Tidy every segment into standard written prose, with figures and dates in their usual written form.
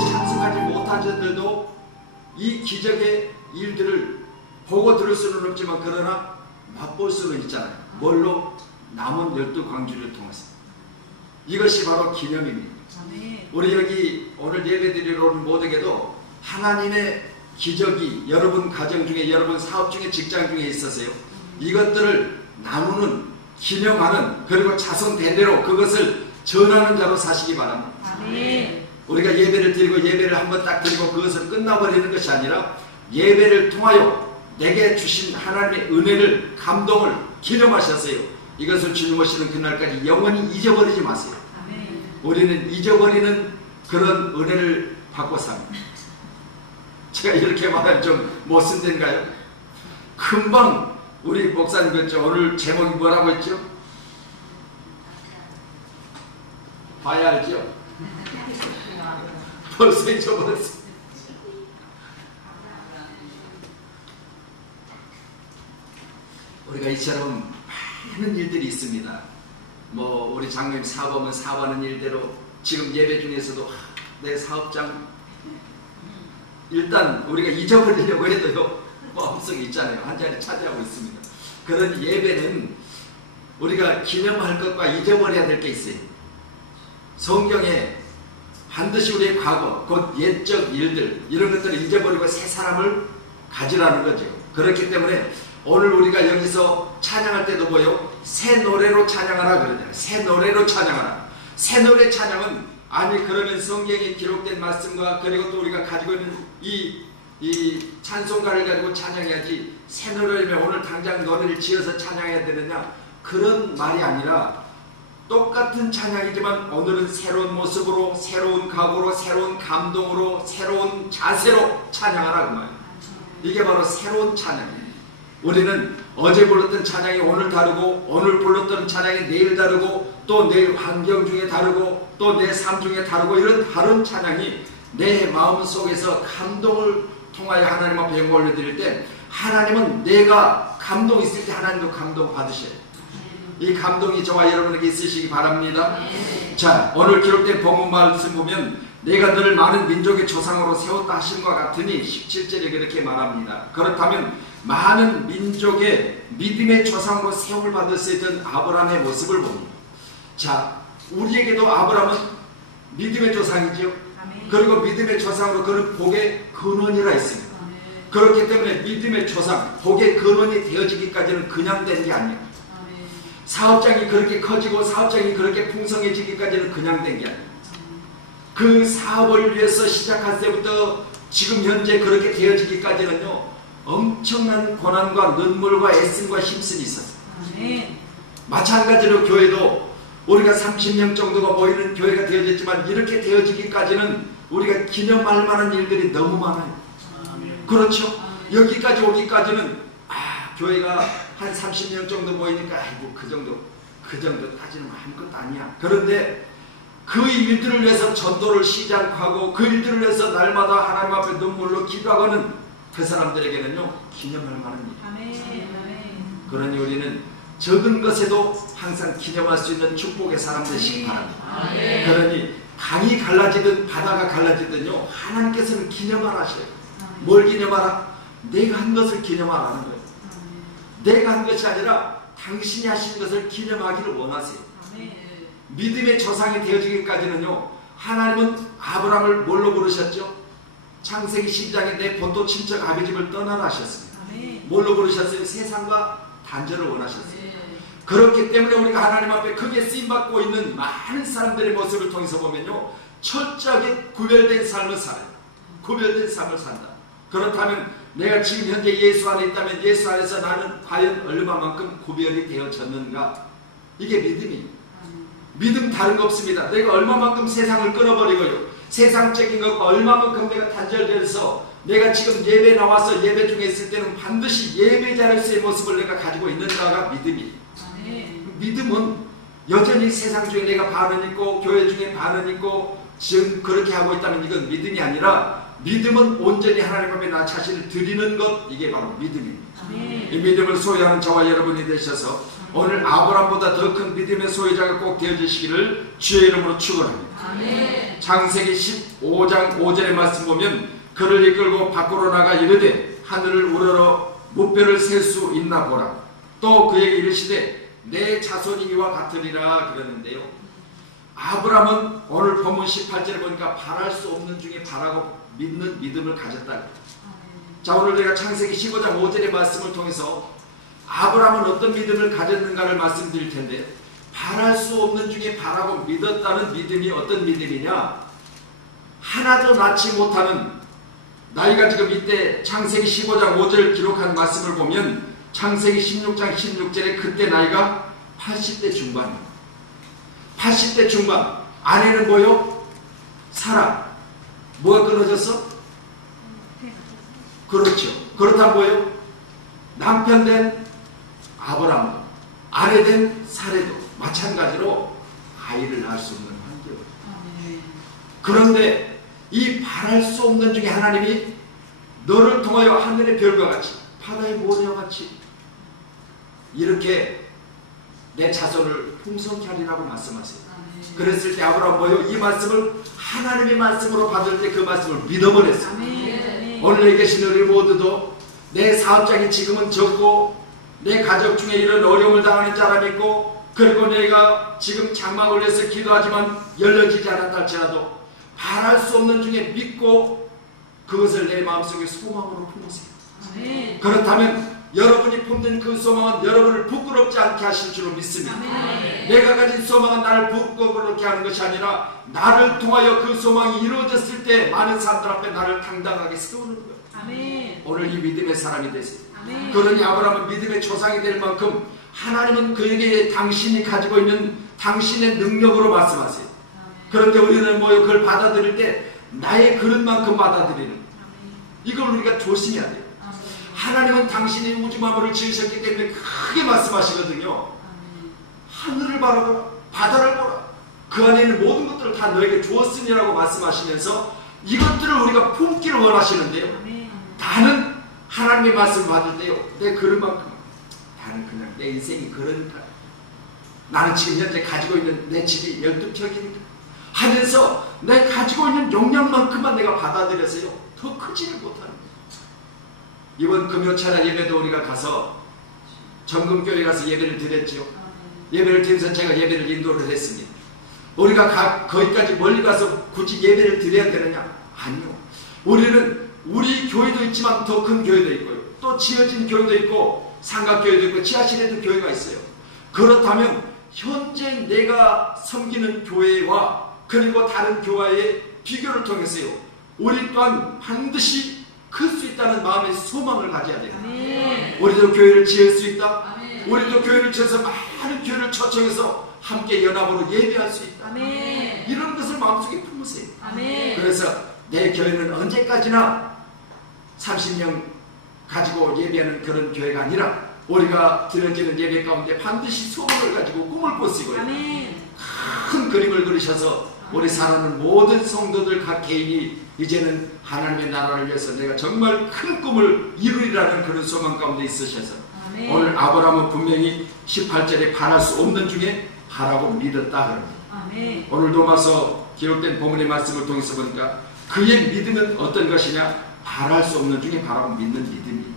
찬송하지 못한 자들도 이 기적의 일들을 보고 들을 수는 없지만 그러나 맛볼 수는 있잖아요. 뭘로? 남은 12광주를 통해서. 이것이 바로 기념입니다. 우리 여기 오늘 예배드리러 온 모두에게도 하나님의 기적이 여러분 가정 중에, 여러분 사업 중에, 직장 중에 있어서요, 이것들을 나누는, 기념하는, 그리고 자손 대대로 그것을 전하는 자로 사시기 바랍니다. 아멘. 우리가 예배를 드리고 예배를 한번 딱 드리고 그것을 끝나버리는 것이 아니라 예배를 통하여 내게 주신 하나님의 은혜를, 감동을 기념하셨어요. 이것을 주님 오시는 그날까지 영원히 잊어버리지 마세요. 아멘. 우리는 잊어버리는 그런 은혜를 받고 삽니다. 제가 이렇게 말하면 좀 못쓴데인가요? 금방 우리 목사님 그랬죠. 오늘 제목이 뭐라고 했죠? 봐야 알죠? 벌써 잊어버렸어요. 우리가 이처럼 많은 일들이 있습니다. 뭐 우리 장로님 사업하면 사업하는 일대로 지금 예배 중에서도 내 사업장 일단 우리가 잊어버리려고 해도요 마음속에 있잖아요. 한 자리 차지하고 있습니다. 그런 예배는 우리가 기념할 것과 잊어버려야 될 게 있어요. 성경에 반드시 우리의 과거, 곧 옛적 일들, 이런 것들을 잊어버리고 새 사람을 가지라는 거죠. 그렇기 때문에 오늘 우리가 여기서 찬양할 때도 뭐요? 새 노래로 찬양하라 그러잖아요. 새 노래로 찬양하라. 새 노래 찬양은 아니 그러면 성경에 기록된 말씀과 그리고 또 우리가 가지고 있는 이 찬송가를 가지고 찬양해야지 새 노래라면 오늘 당장 노래를 지어서 찬양해야 되느냐, 그런 말이 아니라 똑같은 찬양이지만 오늘은 새로운 모습으로, 새로운 각오로, 새로운 감동으로, 새로운 자세로 찬양하라 그 말이에요. 이게 바로 새로운 찬양이에요. 우리는 어제 불렀던 찬양이 오늘 다르고, 오늘 불렀던 찬양이 내일 다르고, 또 내일 환경 중에 다르고, 또 내 삶 중에 다르고, 이런 다른 찬양이 내 마음 속에서 감동을 통하여 하나님 앞에 영광을 올려드릴 때, 하나님은 내가 감동 있을 때 하나님도 감동 받으셔요. 이 감동이 저와 여러분에게 있으시기 바랍니다. 자, 오늘 기록된 본문 말씀 보면 내가 너를 많은 민족의 조상으로 세웠다 하심과 같으니 17절에 그렇게 말합니다. 그렇다면 많은 민족의 믿음의 조상으로 세움을 받을 수 있던 아브라함의 모습을 봅니다. 자, 우리에게도 아브라함은 믿음의 조상이죠. 그리고 믿음의 조상으로 그는 복의 근원이라 했습니다. 그렇기 때문에 믿음의 조상, 복의 근원이 되어지기까지는 그냥 되는 게 아니에요. 사업장이 그렇게 커지고 사업장이 그렇게 풍성해지기까지는 그냥 된 게 아니에요. 그 사업을 위해서 시작할 때부터 지금 현재 그렇게 되어지기까지는요, 엄청난 고난과 눈물과 애씀과 힘씀이 있었어요. 마찬가지로 교회도 우리가 30명 정도가 모이는 교회가 되어졌지만 이렇게 되어지기까지는 우리가 기념할 만한 일들이 너무 많아요. 그렇죠? 여기까지 오기까지는 교회가 한 30명 정도 모이니까 아이고 그 정도 따지는 아무것도 아니야. 그런데 그 일들을 위해서 전도를 시작하고 그 일들을 위해서 날마다 하나님 앞에 눈물로 기도하고는 그 사람들에게는요 기념할 만한 일. 그러니 우리는 적은 것에도 항상 기념할 수 있는 축복의 사람 되시기 바랍니다. 그러니 강이 갈라지든 바다가 갈라지든요 하나님께서는 기념하라 하셔요. 뭘 기념하라? 내가 한 것을 기념하라는 거예요. 내가 한 것이 아니라 당신이 하신 것을 기념하기를 원하세요. 믿음의 조상이 되어지기까지는요 하나님은 아브라함을 뭘로 부르셨죠? 창세기 10장에 내 본토 친척 아비 집을 떠나라 하셨습니다. 뭘로 부르셨어요? 세상과 단절을 원하셨어요. 그렇기 때문에 우리가 하나님 앞에 크게 쓰임받고 있는 많은 사람들의 모습을 통해서 보면요, 철저하게 구별된 삶을 살아요. 구별된 삶을 산다. 그렇다면 내가 지금 현재 예수 안에 있다면 예수 안에서 나는 과연 얼마만큼 구별이 되어졌는가? 이게 믿음이에요. 믿음 다른 거 없습니다. 내가 얼마만큼 세상을 끊어버리고요, 세상적인 것과 얼마만큼 내가 단절돼서 내가 지금 예배 나와서 예배 중에 있을 때는 반드시 예배자로서의 모습을 내가 가지고 있는가가 믿음이에요. 믿음은 여전히 세상 중에 내가 반은 있고 교회 중에 반은 있고 지금 그렇게 하고 있다면 이건 믿음이 아니라, 믿음은 온전히 하나님 앞에 나 자신을 드리는 것, 이게 바로 믿음입니다. 이 믿음을 소유하는 저와 여러분이 되셔서 오늘 아브라함보다 더 큰 믿음의 소유자가 꼭 되어주시기를 주의 이름으로 축원합니다. 창세기 15장 5절의 말씀 보면 그를 이끌고 밖으로 나가 이르되 하늘을 우러러 무뼈를 셀 수 있나 보라. 또 그에게 이르시되 내 자손이 이와 같으리라 그러는데요, 아브라함은 오늘 본문 18절에 보니까 바랄 수 없는 중에 바라고 믿는 믿음을 가졌다. 자, 오늘 제가 창세기 15장 5절의 말씀을 통해서 아브라함은 어떤 믿음을 가졌는가를 말씀드릴 텐데, 바랄 수 없는 중에 바라고 믿었다는 믿음이 어떤 믿음이냐? 하나도 낳지 못하는, 나이가 지금 이때 창세기 15장 5절 기록한 말씀을 보면 창세기 16장 16절에 그때 나이가 80대 중반입니다. 80대 중반. 아내는 뭐요? 사라. 뭐가 끊어졌어? 그렇죠. 그렇다면 뭐요? 남편 된 아브라함, 아내 된 사레도 마찬가지로 아이를 낳을 수 없는 환경. 그런데 이 바랄 수 없는 중에 하나님이 너를 통하여 하늘의 별과 같이 바다의 모래와 같이 이렇게 내 자손을 풍성케 하리라고 말씀하세요. 그랬을 때 아브라함 뭐요? 이 말씀을 하나님의 말씀으로 받을 때 그 말씀을 믿어버렸어요. 오늘 여기 계신 우리 모두도 내 사업장이 지금은 적고 내 가족 중에 이런 어려움을 당하는 사람이 있고, 그리고 내가 지금 장막을 위해서 기도하지만 열려지지 않았다 할지라도 바랄 수 없는 중에 믿고 그것을 내 마음속에 소망으로 품으세요. 그렇다면 여러분이 품는 그 소망은 여러분을 부끄럽지 않게 하실 줄로 믿습니다. 내가 가진 소망은 나를 부끄럽게 하는 것이 아니라 나를 통하여 그 소망이 이루어졌을 때 많은 사람들 앞에 나를 당당하게 세우는 거예요. 오늘 이 믿음의 사람이 되세요. 그러니 아브라함은 믿음의 조상이 될 만큼 하나님은 그에게 당신이 가지고 있는 당신의 능력으로 말씀하세요. 그런데 우리는 뭐요? 그걸 받아들일 때 나의 그릇만큼 받아들이는, 이걸 우리가 조심해야 돼요. 하나님은 당신이 우주 만물을 지으셨기 때문에 크게 말씀하시거든요. 하늘을 바라보라, 바다를 보라, 그 안에 있는 모든 것들을 다 너에게 주었으니라고 말씀하시면서 이것들을 우리가 품기를 원하시는데요, 나는 하나님의 말씀을 받을 때요, 내 그릇만큼, 나는 그냥 내 인생이 그러니까, 나는 지금 현재 가지고 있는 내 집이 12평이니까 하면서 내 가지고 있는 용량만큼만 내가 받아들여서요, 더 크지를 못하는 거예요. 이번 금요철야 예배도 우리가 가서 정금교회 가서 예배를 드렸죠. 예배를 드리면서 제가 예배를 인도를 했습니다. 우리가 거기까지 멀리 가서 굳이 예배를 드려야 되느냐? 아니요. 우리는 우리 교회도 있지만 더 큰 교회도 있고요, 또 지어진 교회도 있고 삼각교회도 있고 지하실에도 교회가 있어요. 그렇다면 현재 내가 섬기는 교회와 그리고 다른 교회의 비교를 통해서요, 우리 또한 반드시 클 수 있다는 마음의 소망을 가져야 돼요. 우리도 교회를 지을 수 있다. 우리도 교회를 지어서 많은 교회를 초청해서 함께 연합으로 예배할 수 있다. 이런 것을 마음속에 품으세요. 그래서 내 교회는 언제까지나 30명 가지고 예배하는 그런 교회가 아니라 우리가 드려지는 예배 가운데 반드시 소망을 가지고 꿈을 꾸시고요, 큰 그림을 그리셔서 우리 사랑하는 모든 성도들 각 개인이 이제는 하나님의 나라를 위해서 내가 정말 큰 꿈을 이루리라는 그런 소망 가운데 있으셔서 오늘 아브라함은 분명히 18절에 바랄 수 없는 중에 바라고 믿었다 그럽니다. 오늘도 와서 기록된 본문의 말씀을 통해서 보니까 그의 믿음은 어떤 것이냐? 바랄 수 없는 중에 바라고 믿는 믿음이에요.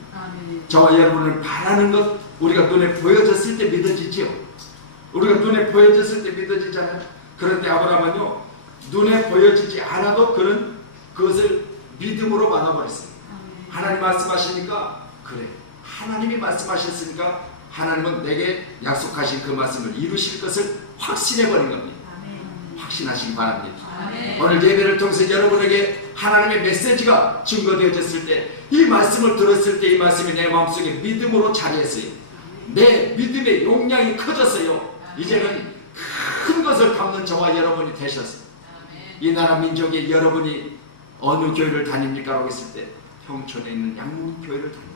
저와 여러분은 바라는 것, 우리가 눈에 보여졌을 때 믿어지죠. 우리가 눈에 보여졌을 때 믿어지잖아요. 그런데 아브라함은요, 눈에 보여지지 않아도 그것을 믿음으로 받아버렸어요. 하나님 말씀하시니까 그래, 하나님이 말씀하셨으니까 하나님은 내게 약속하신 그 말씀을 이루실 것을 확신해버린 겁니다. 확신하시기 바랍니다. 오늘 예배를 통해서 여러분에게 하나님의 메시지가 증거되어졌을 때, 이 말씀을 들었을 때 이 말씀이 내 마음속에 믿음으로 자리했어요. 내 믿음의 용량이 커졌어요. 이제는 큰 것을 담는 저와 여러분이 되셨어요. 이 나라 민족의 여러분이 어느 교회를 다닙니까? 라고 했을 때 평촌에 있는 양문교회를 다닙니다.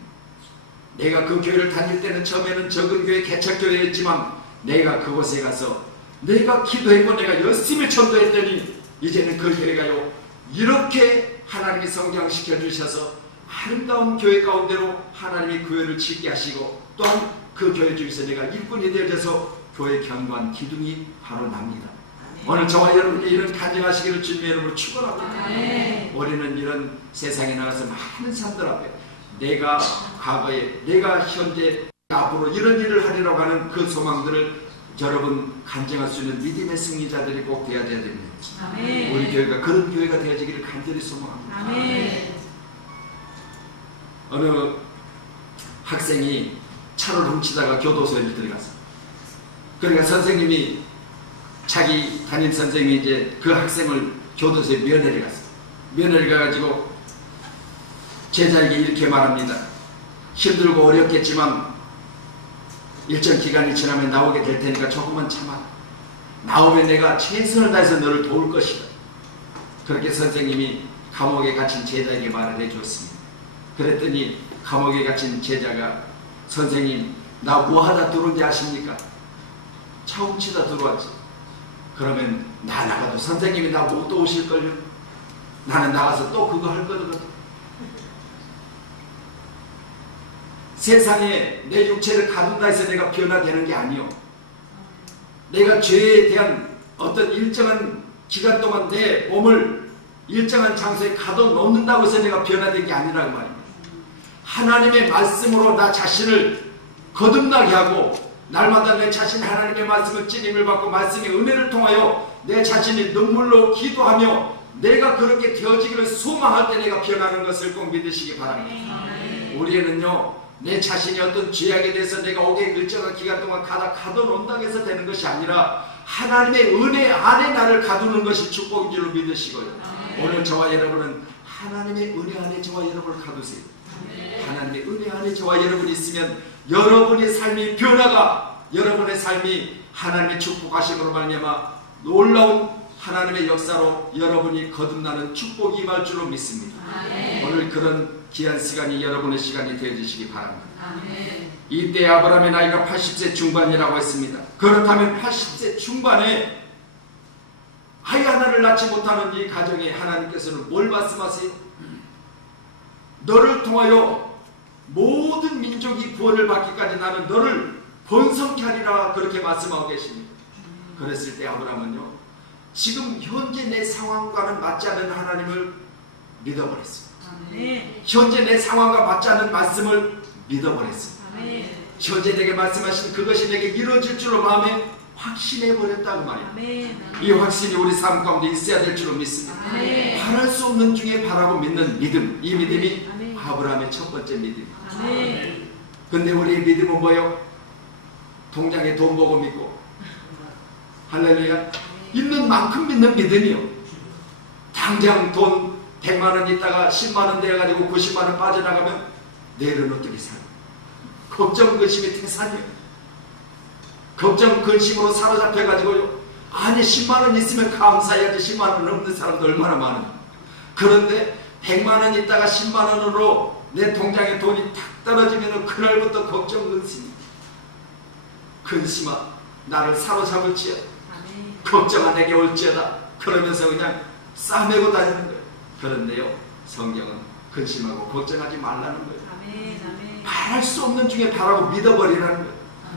내가 그 교회를 다닐 때는 처음에는 적은 교회 개척교회였지만 내가 그곳에 가서 내가 기도했고 내가 열심히 전도했더니 이제는 그 교회가요 이렇게 하나님이 성장시켜 주셔서 아름다운 교회 가운데로 하나님이 그 교회를 짓게 하시고, 또한 그 교회 중에서 내가 일꾼이 되어져서 교회 견고한 기둥이 바로 납니다. 오늘 저와 여러분이 이런 간증하시기를 주님의 이름으로 축원합니다. 우리는 이런 세상에 나가서 많은 사람들 앞에 내가 과거에, 내가 현재, 앞으로 이런 일을 하리라고 하는 그 소망들을 여러분 간증할 수 있는 믿음의 승리자들이 꼭 되어야 됩니다. 우리 교회가 그런 교회가 되어지기를 간절히 소망합니다. 어느 학생이 차를 훔치다가 교도소에 들어갔어요. 그러니까 선생님이, 자기 담임 선생님이 이제 그 학생을 교도소에 면회를 갔어요. 면회를 가가지고 제자에게 이렇게 말합니다. 힘들고 어렵겠지만 일정 기간이 지나면 나오게 될 테니까 조금만 참아. 나오면 내가 최선을 다해서 너를 도울 것이다. 그렇게 선생님이 감옥에 갇힌 제자에게 말을 해주었습니다. 그랬더니 감옥에 갇힌 제자가, 선생님 나 뭐하다 들어온지 아십니까? 차 훔치다 들어왔지. 그러면 나 나가도 선생님이 나 못 도우실걸요? 나는 나가서 또 그거 할 거거든. 세상에 내 육체를 가둔다 해서 내가 변화되는 게 아니요. 내가 죄에 대한 어떤 일정한 기간 동안 내 몸을 일정한 장소에 가둬놓는다고 해서 내가 변화된 게 아니라고 말입니다. 하나님의 말씀으로 나 자신을 거듭나게 하고, 날마다 내 자신 하나님의 말씀을 찔림을 받고 말씀의 은혜를 통하여 내 자신이 눈물로 기도하며 내가 그렇게 되어지기를 소망할 때 내가 변하는 것을 꼭 믿으시기 바랍니다. 우리는요 내 자신이 어떤 죄악에 대해서 내가 오게 일정한 기간 동안 가둬놓는다고 해서 되는 것이 아니라 하나님의 은혜 안에 나를 가두는 것이 축복인 줄로 믿으시고요. 오늘 저와 여러분은 하나님의 은혜 안에 저와 여러분을 가두세요. 하나님의 은혜 안에 저와 여러분이 있으면 여러분의 삶이 변화가, 여러분의 삶이 하나님의 축복하심으로 말미암아 놀라운 하나님의 역사로 여러분이 거듭나는 축복이 임할 줄로 믿습니다. 오늘 그런 귀한 시간이 여러분의 시간이 되어주시기 바랍니다. 이때 아브라함의 나이가 80세 중반이라고 했습니다. 그렇다면 80세 중반에 아이 하나를 낳지 못하는 이 가정에 하나님께서는 뭘 말씀하세요? 너를 통하여 모든 민족이 구원을 받기까지 나는 너를 번성케 하리라, 그렇게 말씀하고 계십니다. 그랬을 때 아브라함은요 지금 현재 내 상황과는 맞지 않는 하나님을 믿어버렸습니다. 현재 내 상황과 맞지 않는 말씀을 믿어버렸습니다. 현재 내게 말씀하신 그것이 내게 이루어질 줄로 마음에 확신해버렸다고 말입니다. 이 확신이 우리 삶 가운데 있어야 될 줄로 믿습니다. 바랄 수 없는 중에 바라고 믿는 믿음, 이 믿음이 아브라함의 첫 번째 믿음입니다. 근데 우리의 믿음은 뭐예요? 통장에 돈 보고 믿고, 할렐루야, 있는 만큼 믿는 믿음이요. 당장 돈 100만원 있다가 10만원 되어가지고 90만원 빠져나가면 내일은 어떻게 살아? 걱정 근심이 태산이요. 걱정 근심으로 사로잡혀가지고요, 아니 10만원 있으면 감사해야지 10만원 없는 사람도 얼마나 많은가. 그런데 100만원 있다가 10만원으로 내 통장에 돈이 탁 떨어지면 그날부터 걱정 근심이, 근심아 나를 사로잡을지어다, 걱정아 내게 올지어다, 그러면서 그냥 싸매고 다니는 거예요. 그런데요 성경은 근심하고 걱정하지 말라는 거예요. 바랄 수 없는 중에 바라고 믿어버리라는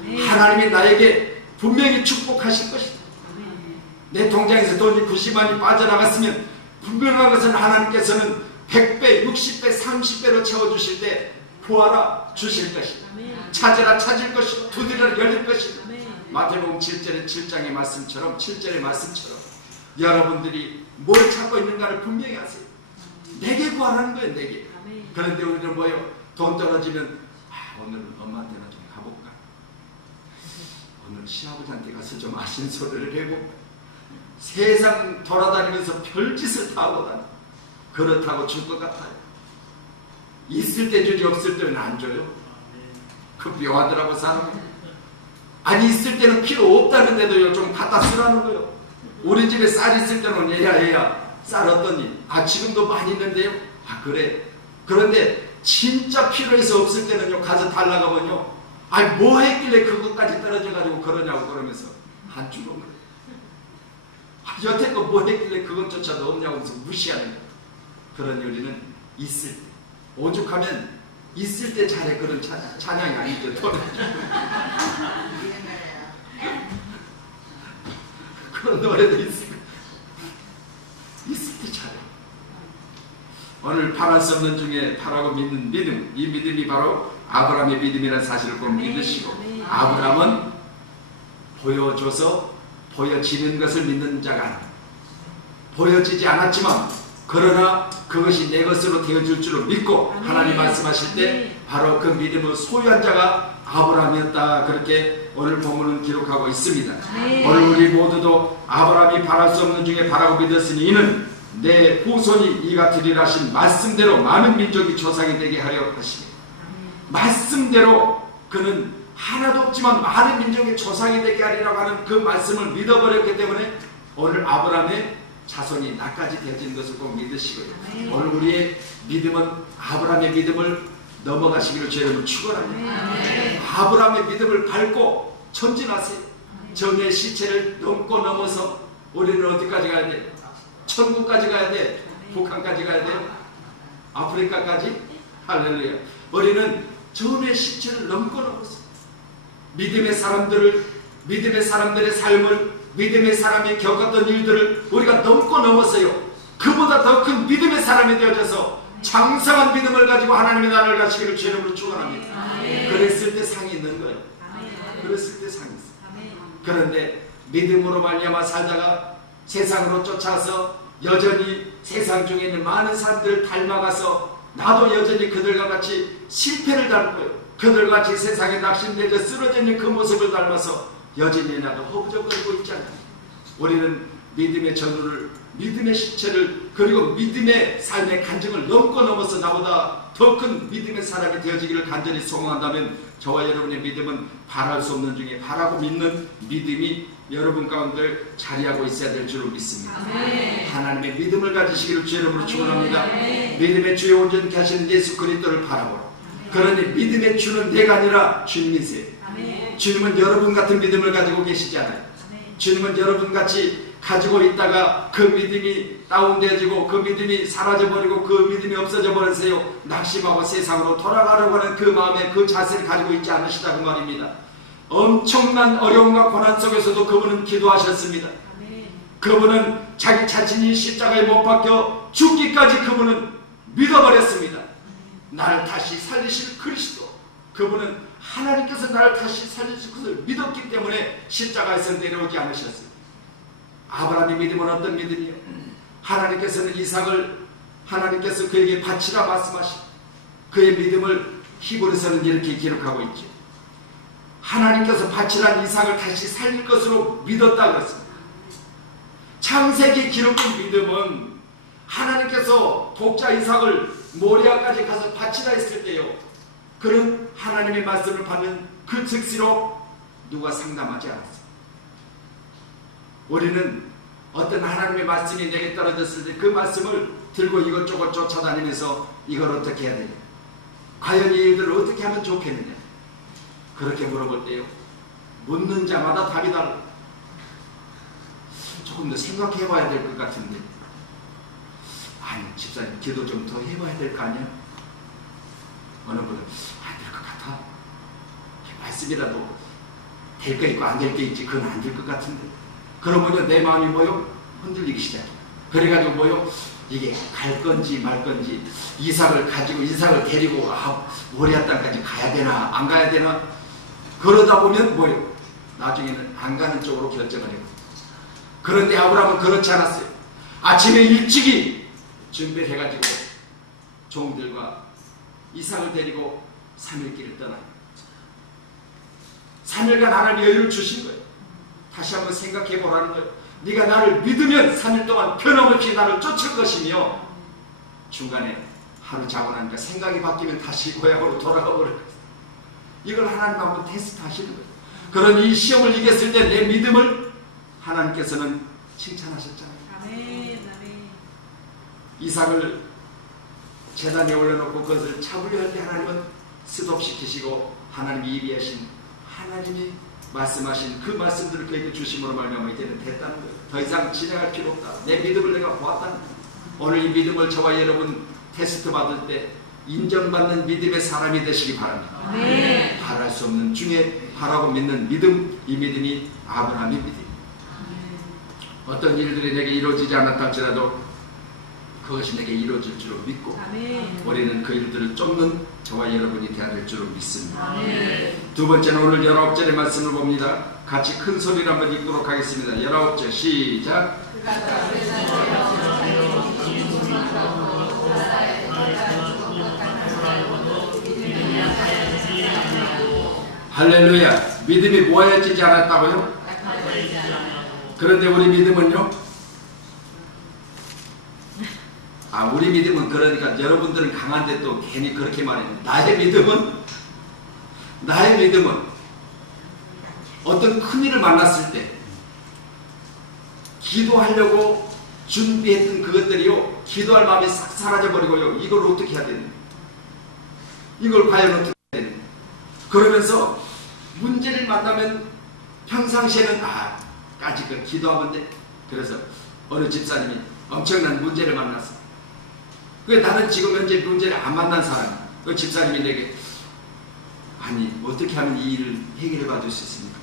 거예요. 하나님이 나에게 분명히 축복하실 것이다. 내 통장에서 돈이 90만이 빠져나갔으면 분명한 것은 하나님께서는 100배, 60배, 30배로 채워주실 때 구하라 주실 것이다. 찾으라 찾을 것이다. 두드리라 열릴 것이다. 마태복음 7절의 7장의 말씀처럼, 7절의 말씀처럼 여러분들이 뭘 찾고 있는가를 분명히 아세요. 내게 구하라는 거예요. 내게. 그런데 우리는 뭐예요? 돈 떨어지면 오늘은 엄마한테나 좀 가볼까, 여러분 시아버지한테 가서 좀 아신소리를 해봅니다. 세상 돌아다니면서 별짓을 다 하고 다녀. 그렇다고 줄 것 같아요. 있을 때 주지 없을 때는 안 줘요. 그 묘하더라고 사람이. 아니 있을 때는 필요 없다는데도 좀 갖다 쓰라는 거예요. 우리 집에 쌀 있을 때는 얘야 쌀 어떠니? 아 지금도 많이 있는데요? 아 그래. 그런데 진짜 필요해서 없을 때는요 가서 달라고 하면요 아니 뭐 했길래 그것까지 떨어져 가지고 그러냐고 그러면서 안 주는 거예요. 아, 여태껏 뭐 했길래 그것조차도 없냐고 하면서 무시하는 거예요. 그러니 우리는 있을 때 오죽하면 있을 때 잘해. 그런 찬양이 아니죠. 그런 노래도 있습니다. 있을 때 잘해. 오늘 바랄 수 없는 중에 바라고 믿는 믿음, 이 믿음이 바로 아브라함의 믿음이라는 사실을 꼭 믿으시고, 아브라함은 보여줘서 보여지는 것을 믿는 자가 아닙니다. 보여지지 않았지만 그러나 그것이 내 것으로 되어줄 줄로 믿고 하나님 말씀하실 때 바로 그 믿음을 소유한 자가 아브라함이었다. 그렇게 오늘 본문은 기록하고 있습니다. 오늘 우리 모두도 아브라함이 바랄 수 없는 중에 바라고 믿었으니 이는 내 후손이 이가 되리라 하신 말씀대로 많은 민족이 조상이 되게 하려 하시니, 말씀대로 그는 하나도 없지만 많은 민족의 조상이 되게 하리라고 하는 그 말씀을 믿어버렸기 때문에 오늘 아브라함의 자손이 나까지 되어지는 것을 꼭 믿으시고요. 오늘 우리의 믿음은 아브라함의 믿음을 넘어가시기를 주님을 축원합니다. 아브라함의 믿음을 밟고 전진하세요. 정의 시체를 넘고 넘어서 우리는 어디까지 가야 돼요? 천국까지 가야 돼. 북한까지 가야 돼요. 아프리카까지. 할렐루야. 우리는 전의 시체를 넘고 넘어서 믿음의 사람들의 삶을, 믿음의 사람이 겪었던 일들을 우리가 넘고 넘어서요, 그보다 더 큰 믿음의 사람이 되어져서 장성한 믿음을 가지고 하나님의 나라를 가시기를 주님으로 축원합니다. 그랬을 때 상이 있는 거예요. 그랬을 때 상이 있어요. 그런데 믿음으로 말미암아 살다가 세상으로 쫓아서 여전히 세상 중에 있는 많은 사람들을 닮아가서 나도 여전히 그들과 같이 실패를 닮고요, 그들과 같이 세상에 낙심되어 쓰러져 있는 그 모습을 닮아서 여전히 나도 허우적거리고 있잖아요. 우리는 믿음의 전우를, 믿음의 실체를, 그리고 믿음의 삶의 간증을 넘고 넘어서 나보다 더 큰 믿음의 사람이 되어지기를 간절히 소망한다면 저와 여러분의 믿음은 바랄 수 없는 중에 바라고 믿는 믿음이 여러분 가운데 자리하고 있어야 될 줄로 믿습니다. 하나님의 믿음을 가지시기를 주의 이름으로 축원합니다. 믿음의 주에 온전케 하시는 예수 그리스도를 바라보라. 그러니 믿음의 주는 내가 아니라 주님이세요. 주님은 여러분 같은 믿음을 가지고 계시지 않아요. 주님은 여러분같이 가지고 있다가 그 믿음이 다운되어지고 그 믿음이 사라져버리고 그 믿음이 없어져 버리세요. 낙심하고 세상으로 돌아가려고 하는 그 마음에 그 자세를 가지고 있지 않으시다 그 말입니다. 엄청난 어려움과 고난 속에서도 그분은 기도하셨습니다. 그분은 자기 자신이 십자가에 못 박혀 죽기까지 그분은 믿어버렸습니다. 나를 다시 살리실 그리스도, 그분은 하나님께서 나를 다시 살리실 것을 믿었기 때문에 십자가에서 내려오지 않으셨습니다. 아브라함의 믿음은 어떤 믿음이요? 하나님께서는 이삭을 하나님께서 그에게 바치라 말씀하시고 그의 믿음을 히브리서는 이렇게 기록하고 있죠. 하나님께서 바치란 이삭을 다시 살릴 것으로 믿었다 그랬습니다. 창세기 기록된 믿음은 하나님께서 독자 이삭을 모리아까지 가서 바치라 했을 때요, 그런 하나님의 말씀을 받는 그 즉시로 누가 상담하지 않았어요. 우리는 어떤 하나님의 말씀이 내게 떨어졌을 때 그 말씀을 들고 이것저것 쫓아다니면서 이걸 어떻게 해야 되냐, 과연 이 일들을 어떻게 하면 좋겠느냐, 그렇게 물어볼 때요, 묻는 자마다 답이 달라. 조금 더 생각해 봐야 될 것 같은데, 아니 집사님 기도 좀 더 해봐야 될 거 아니야? 어느 분은 안 될 것 같아. 말씀이라도 될 거 있고 안 될 게 있지, 그건 안 될 것 같은데. 그러면 내 마음이 뭐요? 흔들리기 시작해. 그래가지고 뭐요? 이게 갈 건지 말 건지, 이삭을 데리고 모리아 땅까지 가야 되나 안 가야 되나, 그러다 보면 뭐요? 나중에는 안 가는 쪽으로 결정을 해요. 그런데 아브라함은 그렇지 않았어요. 아침에 일찍이 준비를 해가지고 종들과 이삭을 데리고 3일 길을 떠나요. 3일간 하나님이 여유를 주신 거예요. 다시 한번 생각해 보라는 거예요. 네가 나를 믿으면 3일 동안 변함없이 나를 쫓을 것이며, 중간에 하루 자고 나니까 생각이 바뀌면 다시 고향으로 돌아가 버려요. 이걸 하나님 한번 테스트 하시는 거예요. 그런 이 시험을 이겼을 때 내 믿음을 하나님께서는 칭찬하셨잖아요. 아멘, 아멘. 이삭을 제단에 올려놓고 그것을 잡으려 할 때 하나님은 스톱시키시고 하나님이 예비하신, 하나님이 말씀하신 그 말씀들을 그에게 주심으로 말미암아 이제는 됐다는 거예요. 더 이상 진행할 필요 없다. 내 믿음을 내가 보았다는 거예요. 오늘 이 믿음을 저와 여러분 테스트 받을 때 인정받는 믿음의 사람이 되시기 바랍니다. 네. 바랄 수 없는 중에 바라고 믿는 믿음, 이 믿음이 아브라함의 믿음입니다. 어떤 일들이 내게 이루어지지 않았다 할지라도 그것이 내게 이루어질 줄로 믿고, 아멘. 우리는 그 일들을 쫓는 저와 여러분이 되어야 될 줄로 믿습니다. 아멘. 두 번째는 오늘 19절의 말씀을 봅니다. 같이 큰 소리로 한번 읽도록 하겠습니다. 19절 시작. 할렐루야. 믿음이 모아지지 않았다고요? 그런데 우리 믿음은요? 우리 믿음은, 그러니까 여러분들은 강한데 또 괜히 그렇게 말해요. 나의 믿음은 어떤 큰일을 만났을 때 기도하려고 준비했던 그것들이요, 기도할 마음이 싹 사라져버리고요, 이걸 어떻게 해야 되는, 이걸 과연 어떻게 해야 되는, 그러면서 문제를 만나면 평상시에는 까짓 거 기도하면 돼. 그래서 어느 집사님이 엄청난 문제를 만났어. 나는 지금 현재 문제를 안 만난 사람이야. 그 집사님이 내게, 아니 어떻게 하면 이 일을 해결해 받을 수 있습니까?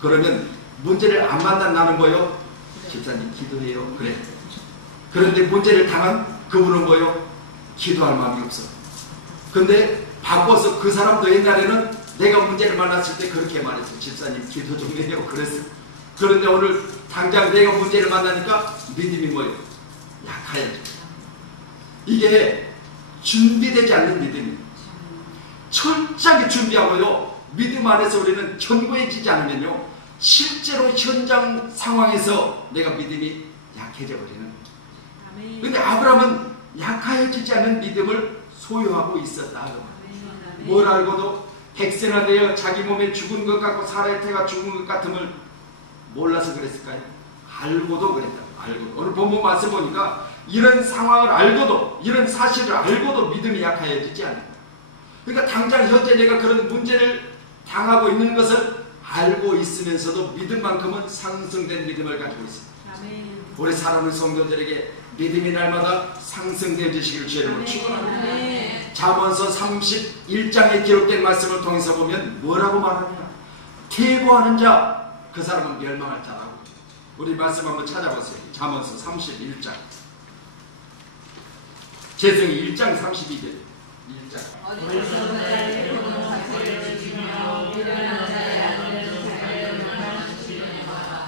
그러면 문제를 안 만난 나는 뭐요? 집사님 기도해요. 그래. 그런데 문제를 당한 그분은 뭐요? 기도할 마음이 없어. 근데 바꿔서 그 사람도 옛날에는 내가 문제를 만났을 때 그렇게 말했어. 집사님 기도 좀 해요. 그랬어. 그런데 오늘 당장 내가 문제를 만나니까 믿음이 뭐예요? 약하여져. 이게 준비되지 않는 믿음이에요. 철저하게 준비하고요, 믿음 안에서 우리는 견고해지지 않으면요, 실제로 현장 상황에서 내가 믿음이 약해져 버리는 거예요. 근데 아브라함은 약하여지지 않은 믿음을 소유하고 있었다. 뭘 알고도 백세나 되어 자기 몸에 죽은 것 같고 사라의 태가 죽은 것 같음을 몰라서 그랬을까요? 알고도 그랬다. 알고. 오늘 본문 말씀 보니까 이런 상황을 알고도, 이런 사실을 알고도 믿음이 약하여지지 않는다. 그러니까 당장 현재 내가 그런 문제를 당하고 있는 것을 알고 있으면서도 믿음만큼은 상승된 믿음을 가지고 있습니다. 아멘. 우리 사랑하는 성도들에게 믿음이 날마다 상승되어지시기를 주님으로 축원합니다. 잠언서 31장에 기록된 말씀을 통해서 보면 뭐라고 말하냐? 퇴보하는 자, 그 사람은 멸망할 자라고. 우리 말씀 한번 찾아보세요. 잠언서 31장. 재성이 1장 32절. 1장.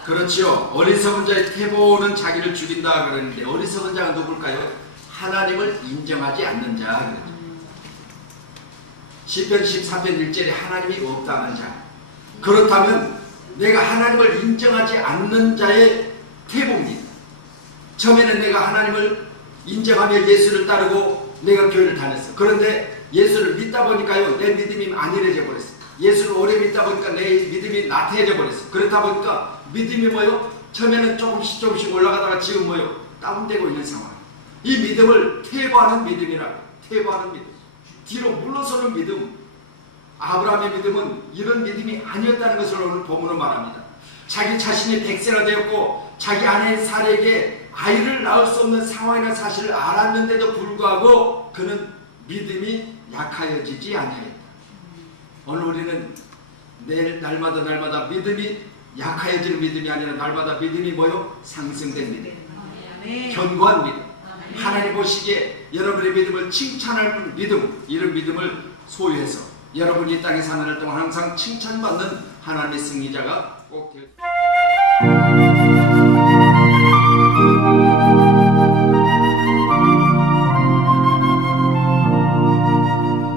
그렇지요. 어리석은 자의 퇴보는 자기를 죽인다 그러는데, 어리석은 자가 누굴까요? 하나님을 인정하지 않는 자. 시편 13편 1절에 하나님이 없다는 자. 그렇다면 내가 하나님을 인정하지 않는 자의 퇴보입니다. 처음에는 내가 하나님을 인정하며 예수를 따르고 내가 교회를 다녔어. 그런데 예수를 믿다 보니까요, 내 믿음이 안일해져 버렸어. 예수를 오래 믿다 보니까 내 믿음이 나태해져 버렸어. 그렇다 보니까 믿음이 뭐요? 처음에는 조금씩 올라가다가 지금 뭐요? 다운되고 있는 상황. 이 믿음을 퇴보하는 믿음이라고. 퇴보하는 믿음. 뒤로 물러서는 믿음. 아브라함의 믿음은 이런 믿음이 아니었다는 것을 오늘 본문으로 말합니다. 자기 자신이 백세가 되었고 자기 아내 사례에게 아이를 낳을 수 없는 상황이라는 사실을 알았는데도 불구하고 그는 믿음이 약하여지지 아니하였다. 오늘 우리는 날마다 믿음이 약하여지는 믿음이 아니라 날마다 믿음이 뭐요? 상승된 믿음. 견고한 믿음. 하나님 보시기에 여러분의 믿음을 칭찬할 믿음, 이런 믿음을 소유해서 여러분이 이 땅에 사는 날 동안 항상 칭찬받는 하나님의 승리자가 꼭 될